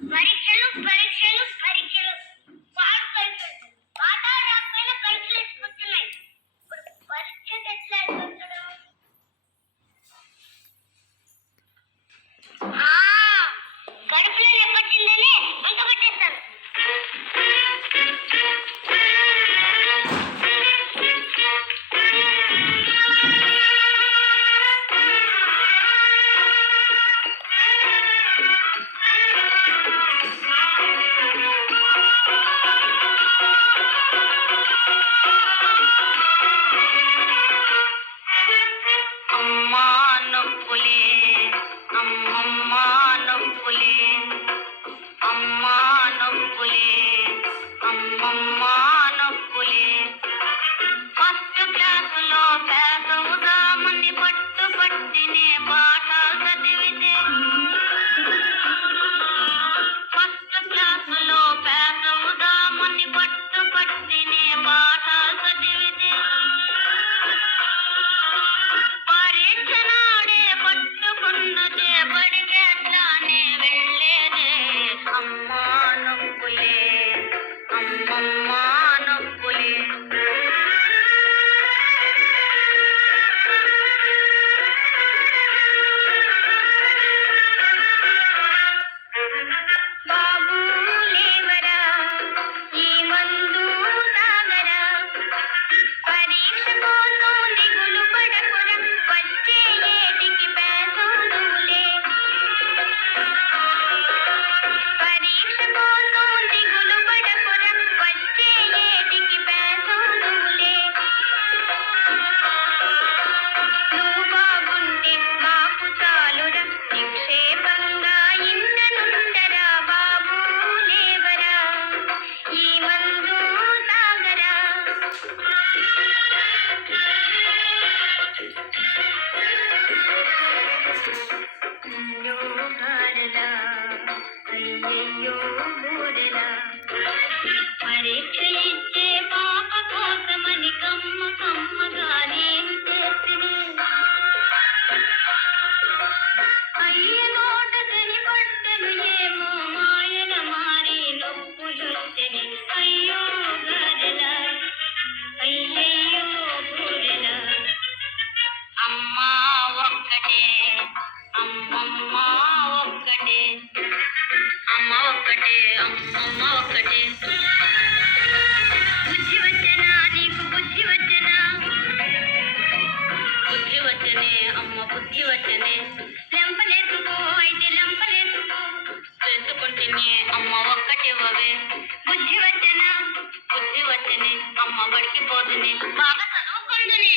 పరీక్షలు పరీక్షలు పరీక్షలు పాడు పరీక్షలు పాట రాకపోయినా పరీక్షలు వేసుకుంటున్నాయి. పరీక్షకు ఎట్లా అయిపోతాడు? కడుపులో ఎప్పటిందని అంక పెట్టేస్తారు. అమ్మా నొప్పులే అమ్మమ్మ నొప్పులే అమ్మా నొప్పులే అమ్మమ్మ నొప్పులే ఫస్ట్ క్లాసులో పేద ఉదామని పట్టు పట్టినే పాఠాలు చదివితే ఫస్ట్ క్లాసులో పేద ఉదామని పట్టు పట్టినే పాఠాలు చదివితే పరీక్ష నాడే పట్టుకున్నదే బడికి అట్లానే వెళ్ళేదే. అమ్మా నొప్పులే అమ్మమ్మ నొప్పులే బాబు లేవరా ఈ మందు తాగరా పరీక్ష కోసం దిగులు పడకురా వచ్చే ఏటికి పేదోడులే పరీక్ష కోసం దిగులు పడకురా వచ్చే ఏటికి పేదోడులే నువ్వు బాగుంటే మాకు చాలురా నిక్షేపంగా ఇండనుండరా బాబు లేవరా ఈ మందు తాగరా అయ్యో గారెలా అయ్యయ్యో బూరెలా పరీక్ష ఇచ్చే పాప కోసమని కమ్మ కమ్మగా నేను చేసినే అయ్య నోట శని పట్టెను ఏమో మాయల మారి నొప్పులుంటెని అయ్యో గారెలా అయ్యయ్యో బూరెలా అమ్మా ఒక్కటే అమ్మమ్మ ఒక్కటే అమ్మ ఒక్కటే అమ్మమ్మ ఒక్కటే బుద్ధి వచ్చనా నీకు బుద్ధి వచ్చనా బుద్ధి వచ్చనే అమ్మ బుద్ధి వచ్చనే లెంపలేసుకో అయితే లెంపలేసుకో వేసుకుంటేనే అమ్మ ఒక్కటివ్వవే బుద్ధి వచ్చనా బుద్ధి వచ్చనే అమ్మ బడికి పోతునే బాగా చదువుకుంటునే